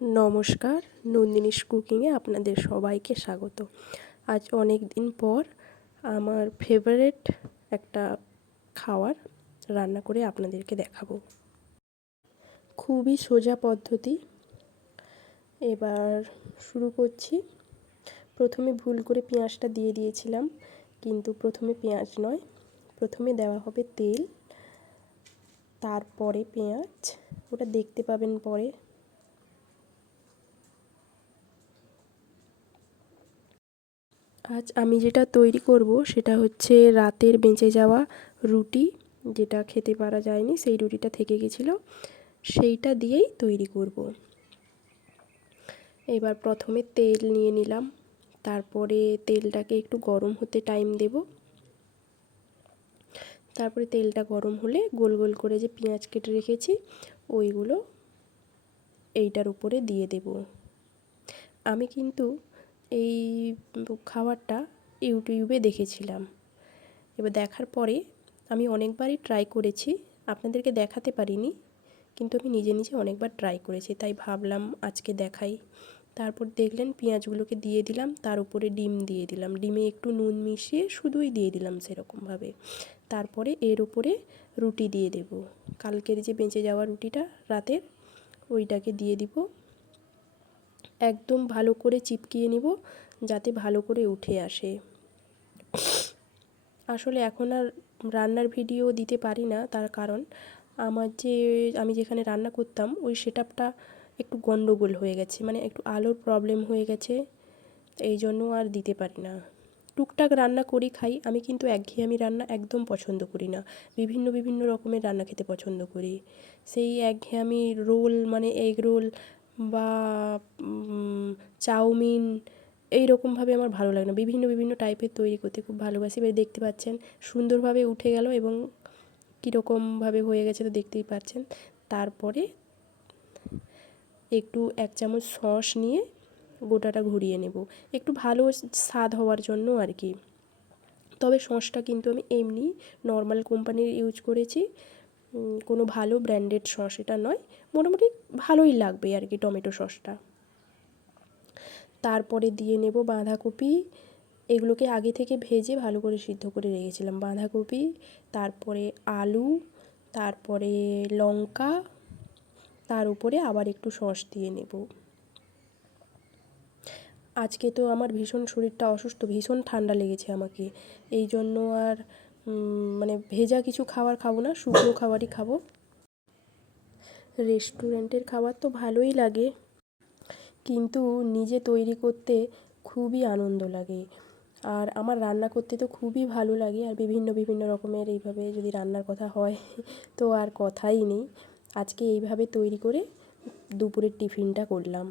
নমস্কার, নন্দিনীস কুকিংয়ে আপনাদের সবাইকে স্বাগত। আজ অনেক দিন পর আমার ফেভারিট একটা খাবার রান্না করে আপনাদেরকে দেখাবো। খুবই সোজা পদ্ধতি। এবার শুরু করছি। প্রথমে ভুল করে পেঁয়াজটা দিয়ে দিয়েছিলাম, কিন্তু প্রথমে পেঁয়াজ নয়, প্রথমে দেওয়া হবে তেল, তারপরে পেঁয়াজ। ওটা দেখতে পাবেন পরে। আজ আমি যেটা তৈরি করব সেটা হচ্ছে রাতের বেঁচে যাওয়া রুটি, যেটা খেতে পারা যায়নি, সেই রুটিটা থেকে গেছিলো, সেইটা দিয়েই তৈরি করব। এবার প্রথমে তেল নিয়ে নিলাম, তারপরে তেলটাকে একটু গরম হতে টাইম দেব। তারপরে তেলটা গরম হলে গোল গোল করে যে পেঁয়াজ কেটে রেখেছি ওইগুলো এইটার উপরে দিয়ে দেব। আমি কিন্তু এই খাবারটা ইউটিউবে দেখেছিলাম। এবার দেখার পরে আমি অনেকবারই ট্রাই করেছি, আপনাদেরকে দেখাতে পারিনি, কিন্তু আমি নিজে নিজে অনেকবার ট্রাই করেছি, তাই ভাবলাম আজকে দেখাই। তারপর দেখলেন পেঁয়াজগুলোকে দিয়ে দিলাম, তার উপরে ডিম দিয়ে দিলাম, ডিমে একটু নুন মিশিয়ে শুধুই দিয়ে দিলাম সেরকমভাবে। তারপরে এর উপরে রুটি দিয়ে দেব, কালকের যে বেঁচে যাওয়া রুটিটা রাতের, ওইটাকে দিয়ে দিব। একদম ভালো করে চিপকিয়ে নিব যাতে ভালো করে উঠে আসে। আসলে এখন আর রান্নার ভিডিও দিতে পারি না, তার কারণ আমি যেখানে রান্না করতাম ওই সেটআপটা একটু গন্ডগোল হয়ে গেছে, মানে একটু আলোর প্রবলেম হয়ে গেছে, এই জন্য আর দিতে পারি না। টুকটাক রান্না করি, খাই। আমি কিন্তু একঘেয়েমি রান্না একদম পছন্দ করি না, বিভিন্ন বিভিন্ন রকমের রান্না খেতে পছন্দ করি। সেই একঘেয়েমি রোল, মানে এগ রোল বা চাউমিন, এই রকমভাবে আমার ভালো লাগে না। বিভিন্ন বিভিন্ন টাইপের তৈরি করতে খুব ভালোবাসি। এবার দেখতে পাচ্ছেন সুন্দরভাবে উঠে গেল এবং কীরকমভাবে হয়ে গেছে তো দেখতেই পাচ্ছেন। তারপরে একটু 1 চামচ সস নিয়ে গোটাটা ঘুরিয়ে নেব, একটু ভালো স্বাদ হওয়ার জন্য আর কি। তবে সসটা কিন্তু আমি এমনি নর্মাল কোম্পানির ইউজ করেছি, কোনো ভালো ব্র্যান্ডেড সস এটা নয়, মোটামুটি ভালোই লাগবে আর কি টমেটো সসটা। তারপরে দিয়ে নেব বাঁধাকপি, এগুলোকে আগে থেকে ভেজে ভালো করে সিদ্ধ করে রেখেছিলাম। বাঁধাকপি, তারপরে আলু, তারপরে লঙ্কা, তার উপরে আবার একটু সস দিয়ে নেব। আজকে তো আমার ভীষণ শরীরটা অসুস্থ, ভীষণ ঠান্ডা লেগেছে আমাকে, এই জন্য আর মানে ভেজা কিছু খাবার খাবো না, শুকনো খাবারই খাবো। রেস্টুরেন্টের খাবার তো ভালোই লাগে, কিন্তু নিজে তৈরি করতে খুবই আনন্দ লাগে। আর আমার রান্না করতে তো খুবই ভালো লাগে, আর বিভিন্ন বিভিন্ন রকমের এইভাবে যদি রান্নার কথা হয় তো আর কথাই নেই। আজকে এইভাবে তৈরি করে দুপুরের টিফিনটা করলাম।